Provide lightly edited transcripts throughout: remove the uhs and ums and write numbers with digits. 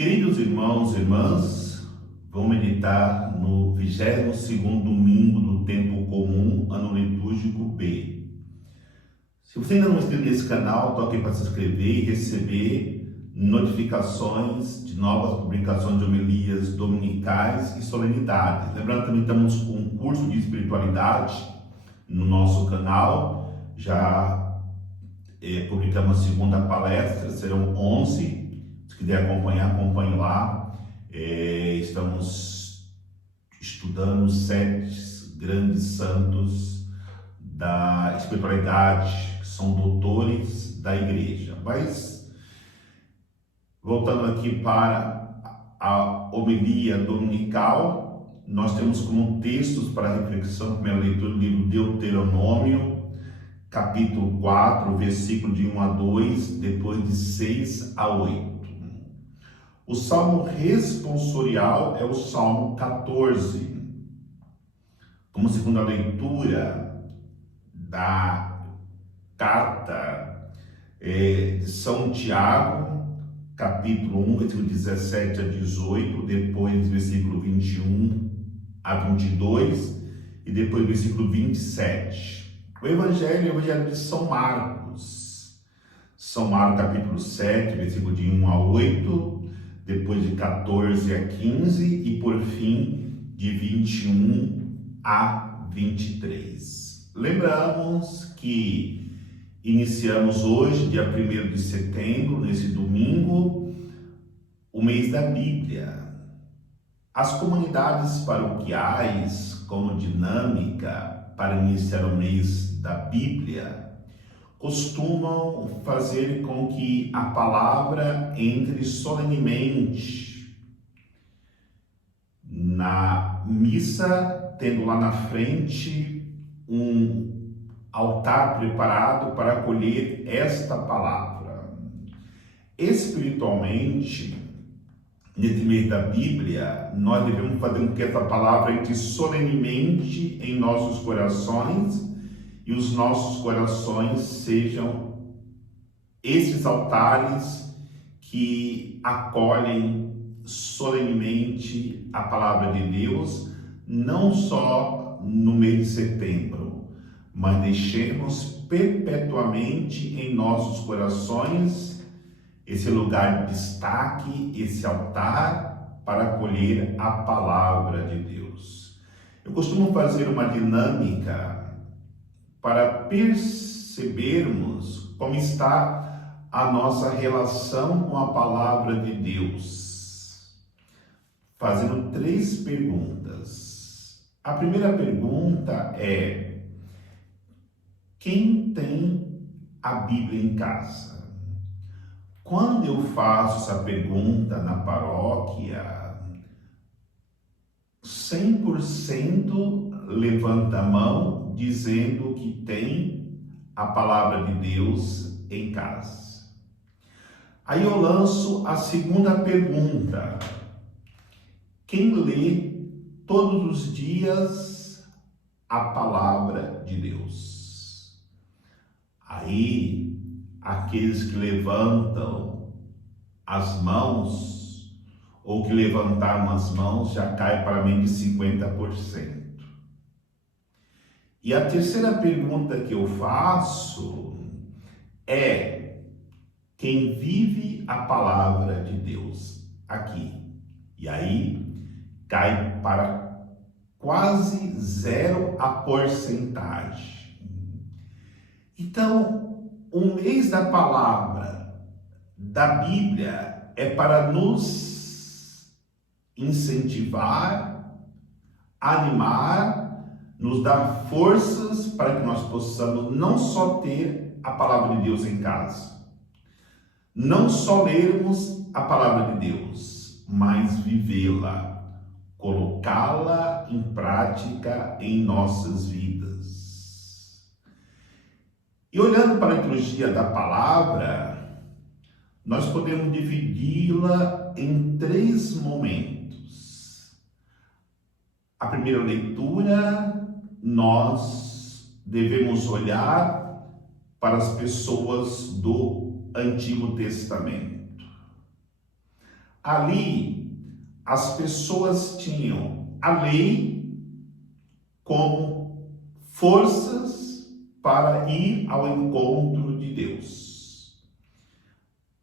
Queridos irmãos e irmãs, vamos meditar no 22º domingo do tempo comum, ano litúrgico B. Se você ainda não é inscrito nesse canal, toque para se inscrever e receber notificações de novas publicações de homilias dominicais e solenidades. Lembrando, também estamos com um curso de espiritualidade no nosso canal. Já publicamos a segunda palestra, serão 11. Se quiser acompanhar, acompanhe lá. Estamos estudando os 7 grandes santos da espiritualidade, que são doutores da igreja. Mas, voltando aqui para a homilia dominical, nós temos como textos para reflexão, primeira leitura, do livro Deuteronômio, capítulo 4, versículo de 1 a 2, depois de 6 a 8. O salmo responsorial é o salmo 14. Como segunda leitura da carta de São Tiago, capítulo 1, versículo 17 a 18, depois versículo 21 a 22 e depois versículo 27. O Evangelho é o Evangelho de São Marcos. São Marcos, capítulo 7, versículo de 1 a 8, depois de 14 a 15 e, por fim, de 21 a 23. Lembramos que iniciamos hoje, dia 1º de setembro, nesse domingo, o mês da Bíblia. As comunidades paroquiais, como dinâmica para iniciar o mês da Bíblia, costumam fazer com que a palavra entre solenemente na missa, tendo lá na frente um altar preparado para acolher esta palavra. Espiritualmente, nesse mês da Bíblia, nós devemos fazer com que essa palavra entre solenemente em nossos corações e os nossos corações sejam esses altares que acolhem solenemente a palavra de Deus, não só no mês de setembro, mas deixemos perpetuamente em nossos corações esse lugar de destaque, esse altar para acolher a palavra de Deus. Eu costumo fazer uma dinâmica para percebermos como está a nossa relação com a palavra de Deus, fazendo 3 perguntas. A primeira pergunta é: quem tem a Bíblia em casa? Quando eu faço essa pergunta na paróquia, 100% levanta a mão dizendo que tem a palavra de Deus em casa. Aí eu lanço a segunda pergunta: quem lê todos os dias a palavra de Deus? Aí, aqueles que levantam as mãos, ou que levantaram as mãos, já cai para menos de 50%. E a terceira pergunta que eu faço é: quem vive a palavra de Deus aqui? E aí cai para quase 0 a porcentagem. Então, o mês da palavra da Bíblia é para nos incentivar, animar, nos dar forças para que nós possamos não só ter a palavra de Deus em casa, não só lermos a palavra de Deus, mas vivê-la, colocá-la em prática em nossas vidas. E olhando para a liturgia da palavra, nós podemos dividi-la em 3 momentos. A primeira leitura, nós devemos olhar para as pessoas do Antigo Testamento. Ali, as pessoas tinham a lei como forças para ir ao encontro de Deus,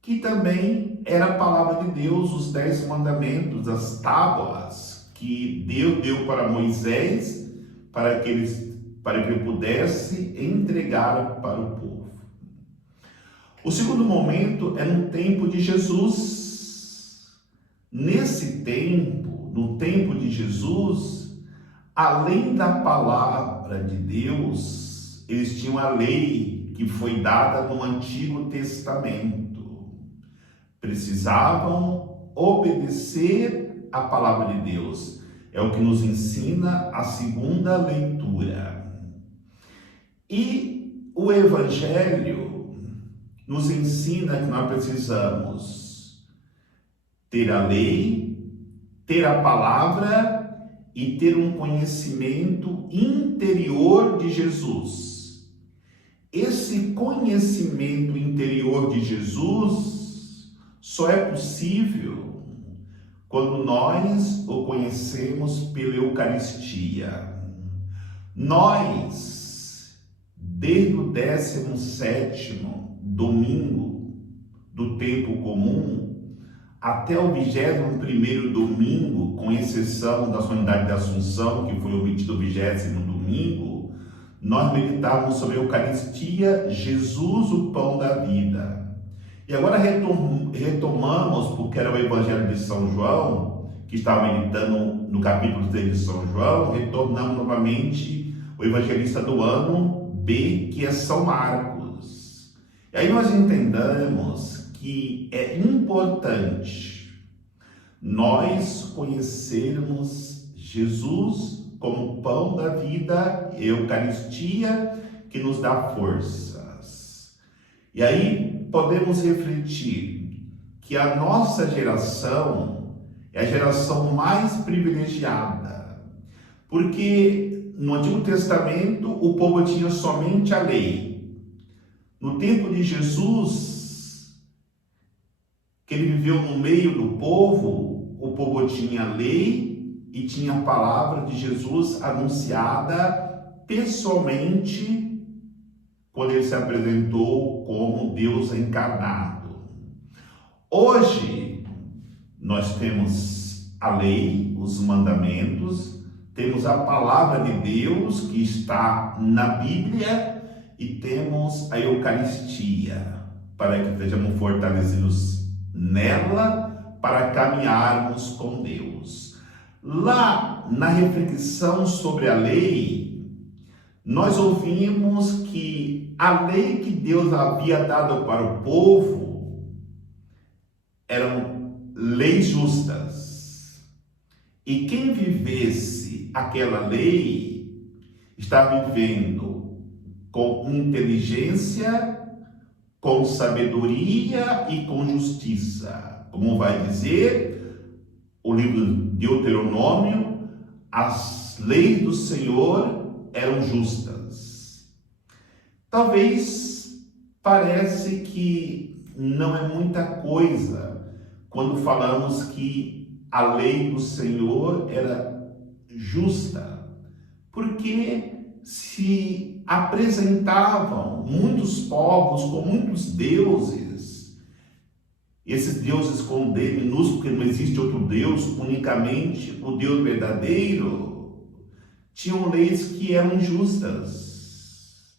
que também era a palavra de Deus, os 10 mandamentos, as tábuas que Deus deu para Moisés, para que ele pudesse entregar para o povo. O segundo momento é no tempo de Jesus. Nesse tempo, no tempo de Jesus, além da palavra de Deus, eles tinham a lei que foi dada no Antigo Testamento. Precisavam obedecer a palavra de Deus. É o que nos ensina a segunda leitura. E o Evangelho nos ensina que nós precisamos ter a lei, ter a palavra e ter um conhecimento interior de Jesus. Esse conhecimento interior de Jesus só é possível quando nós o conhecemos pela Eucaristia. Nós, desde o 17º domingo do tempo comum até o 21º domingo, com exceção da solenidade da Assunção, que foi omitido o 20º domingo, nós meditávamos sobre a Eucaristia, Jesus, o pão da vida. E agora retomamos, porque era o Evangelho de São João, que estava meditando no capítulo 3 de São João, retornamos novamente o evangelista do ano B, que é São Marcos. E aí nós entendemos que é importante nós conhecermos Jesus como pão da vida, Eucaristia, que nos dá forças. E aí podemos refletir que a nossa geração é a geração mais privilegiada, porque no Antigo Testamento o povo tinha somente a lei. No tempo de Jesus, que ele viveu no meio do povo, o povo tinha a lei e tinha a palavra de Jesus anunciada pessoalmente quando ele se apresentou como Deus encarnado. Hoje, nós temos a lei, os mandamentos, temos a palavra de Deus que está na Bíblia e temos a Eucaristia, para que sejamos fortalecidos nela, para caminharmos com Deus. Lá, na reflexão sobre a lei, nós ouvimos que a lei que Deus havia dado para o povo eram leis justas. E quem vivesse aquela lei está vivendo com inteligência, com sabedoria e com justiça. Como vai dizer o livro de Deuteronômio, as leis do Senhor eram justas. Talvez parece que não é muita coisa quando falamos que a lei do Senhor era justa, porque se apresentavam muitos povos com muitos deuses, esses deuses com D minúsculo, porque não existe outro Deus, unicamente o Deus verdadeiro, tinham leis que eram injustas,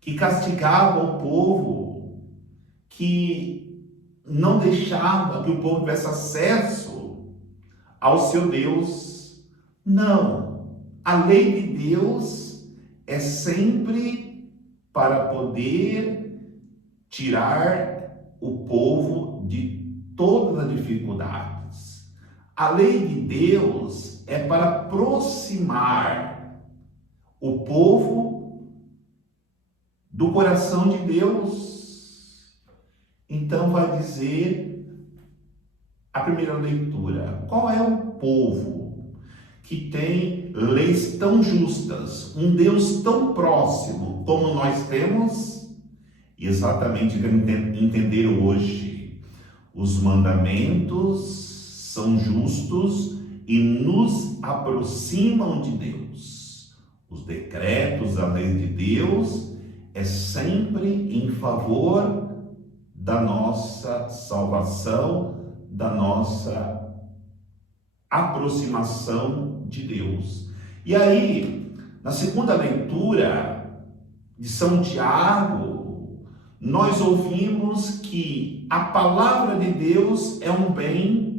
que castigavam o povo, que não deixavam que o povo tivesse acesso ao seu Deus. Não, a lei de Deus é sempre para poder tirar o povo de todas as dificuldades. A lei de Deus é para aproximar o povo do coração de Deus. Então vai dizer a primeira leitura: qual é o povo que tem leis tão justas, um Deus tão próximo como nós temos? Exatamente o que eu entender hoje: os mandamentos são justos e nos aproximam de Deus. Os decretos, a lei de Deus é sempre em favor da nossa salvação, da nossa aproximação de Deus. E aí, na segunda leitura de São Tiago, nós ouvimos que a palavra de Deus é um bem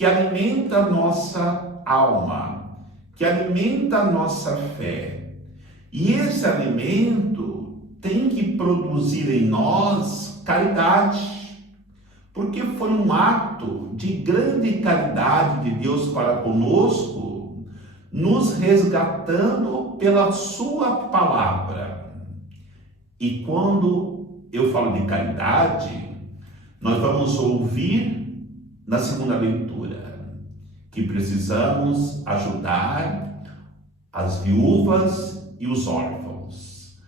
que alimenta a nossa alma, que alimenta a nossa fé. E esse alimento tem que produzir em nós caridade, porque foi um ato de grande caridade de Deus para conosco, nos resgatando pela sua palavra. E quando eu falo de caridade, nós vamos ouvir na segunda leitura que precisamos ajudar as viúvas e os órfãos.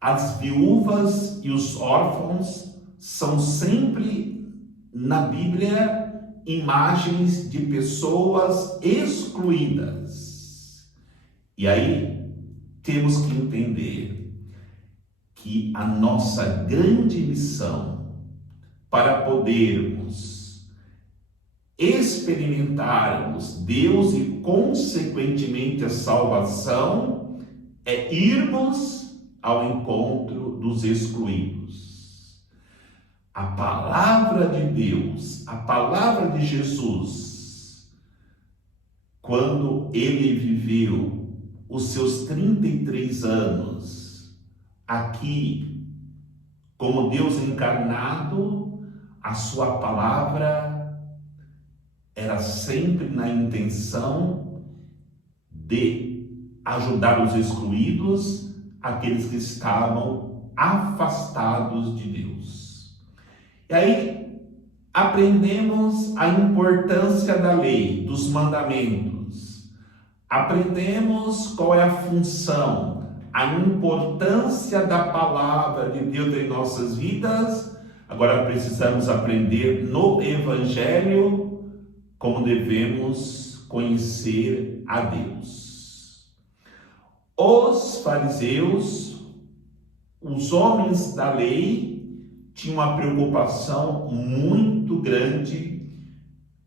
As viúvas e os órfãos são sempre na Bíblia imagens de pessoas excluídas. E aí temos que entender que a nossa grande missão para podermos experimentarmos Deus e consequentemente a salvação é irmos ao encontro dos excluídos. A palavra de Deus, a palavra de Jesus, quando ele viveu os seus 33 anos aqui como Deus encarnado, a sua palavra era sempre na intenção de ajudar os excluídos, aqueles que estavam afastados de Deus. E aí aprendemos a importância da lei, dos mandamentos. Aprendemos qual é a função, a importância da palavra de Deus em nossas vidas. Agora precisamos aprender no Evangelho como devemos conhecer a Deus. Os fariseus, os homens da lei, tinham uma preocupação muito grande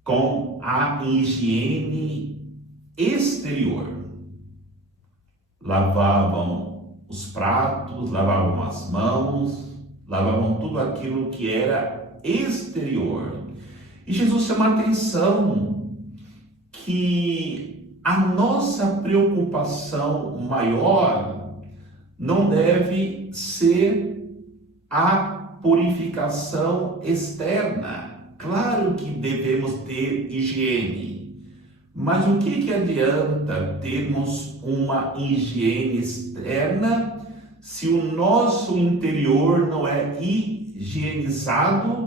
com a higiene exterior. Lavavam os pratos, lavavam as mãos, lavavam tudo aquilo que era exterior. E Jesus chama a atenção que a nossa preocupação maior não deve ser a purificação externa. Claro que devemos ter higiene, mas o que adianta termos uma higiene externa se o nosso interior não é higienizado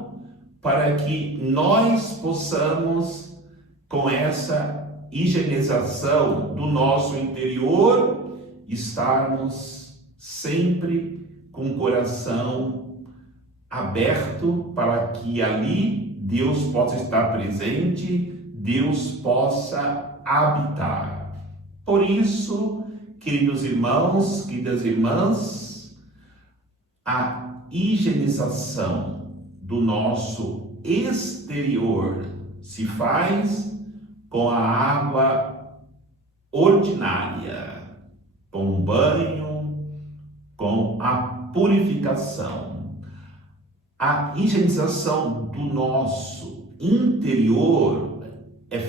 para que nós possamos, com essa higienização do nosso interior, estarmos sempre com o coração aberto para que ali Deus possa estar presente, Deus possa habitar. Por isso, queridos irmãos, queridas irmãs, a higienização do nosso exterior se faz com a água ordinária, com o banho, com a purificação. A higienização do nosso interior é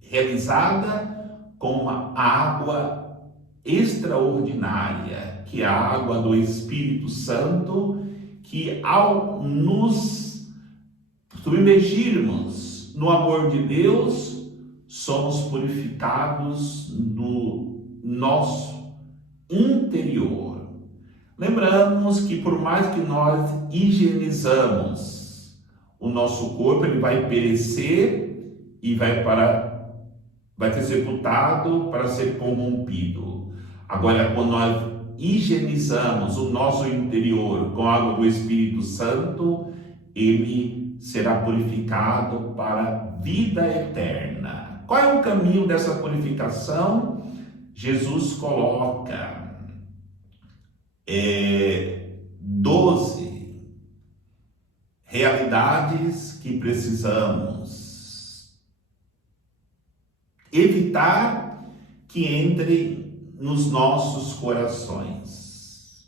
realizada com uma água extraordinária, que é a água do Espírito Santo, que ao nos submergirmos no amor de Deus, somos purificados no nosso interior. Lembramos que por mais que nós higienizamos o nosso corpo, ele vai perecer e vai ser sepultado para ser corrompido. Agora, quando nós higienizamos o nosso interior com a água do Espírito Santo, ele será purificado para a vida eterna. Qual é o caminho dessa purificação? Jesus coloca 12 realidades que precisamos evitar que entrem nos nossos corações.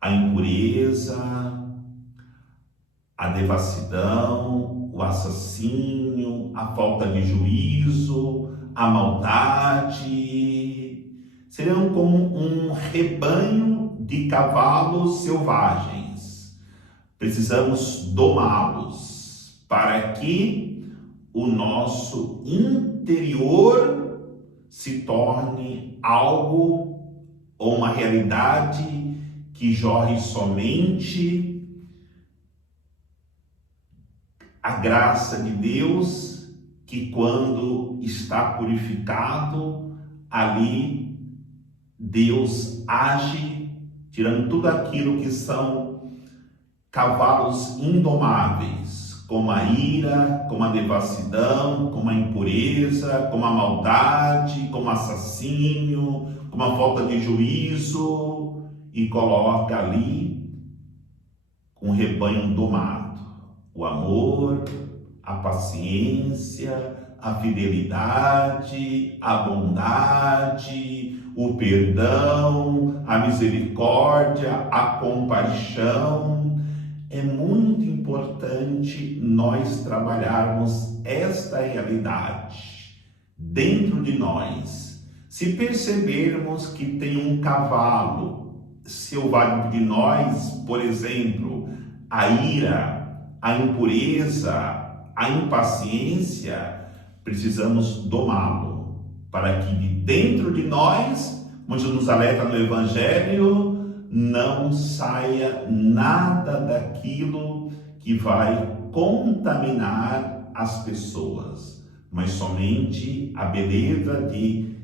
A impureza, a devassidão, o assassínio, a falta de juízo, a maldade. Serão como um rebanho de cavalos selvagens. Precisamos domá-los para que o nosso interior se torne algo ou uma realidade que jorre somente a graça de Deus, que quando está purificado, ali Deus age, tirando tudo aquilo que são cavalos indomáveis, como a ira, como a devassidão, como a impureza, como a maldade, como o assassínio, como a falta de juízo, e coloca ali um rebanho domado. O amor, a paciência, a fidelidade, a bondade, o perdão, a misericórdia, a compaixão. É muito importante nós trabalharmos esta realidade dentro de nós. Se percebermos que tem um cavalo selvagem de nós, por exemplo, a ira, a impureza, a impaciência, precisamos domá-lo, para que de dentro de nós, como Jesus nos alerta no Evangelho, não saia nada daquilo que vai contaminar as pessoas, mas somente a beleza de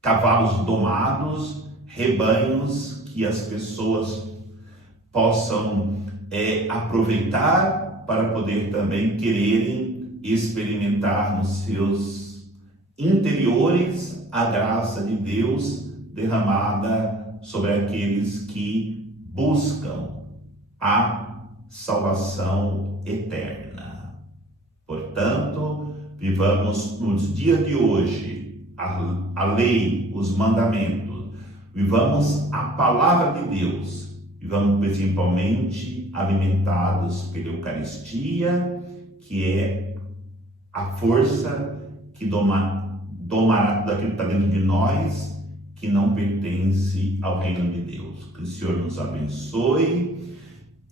cavalos domados, rebanhos que as pessoas possam aproveitar para poder também quererem experimentar nos seus interiores a graça de Deus derramada sobre aqueles que buscam a salvação eterna. Portanto, vivamos nos dias de hoje a lei, os mandamentos, vivamos a palavra de Deus, vivamos principalmente alimentados pela Eucaristia, que é a força que domará tudo aquilo que está dentro de nós, que não pertence ao reino de Deus. Que o Senhor nos abençoe,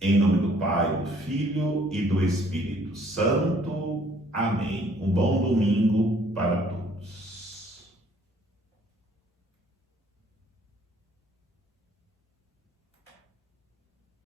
em nome do Pai, do Filho e do Espírito Santo. Amém. Um bom domingo para todos.